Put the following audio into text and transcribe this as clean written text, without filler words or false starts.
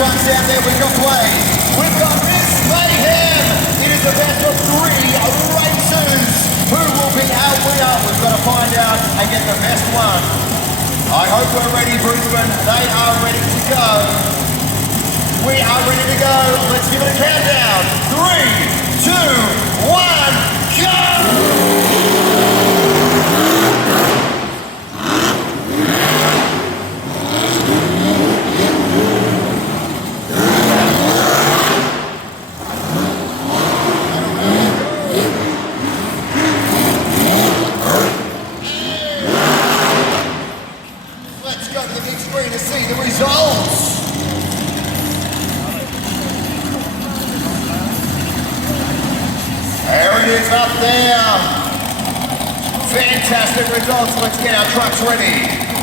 trucks out there we can play. We've got Miss Mayhem. It is the best of 3 races. Who will be our winner? We've got to find out and get the best one. I hope we're ready, Brisbane. They are ready to go. We are ready to go. Let's give it a countdown. 3, 2, 1, go! Let's go to the big screen to see the results. There it is up there. Fantastic results. Let's get our trucks ready.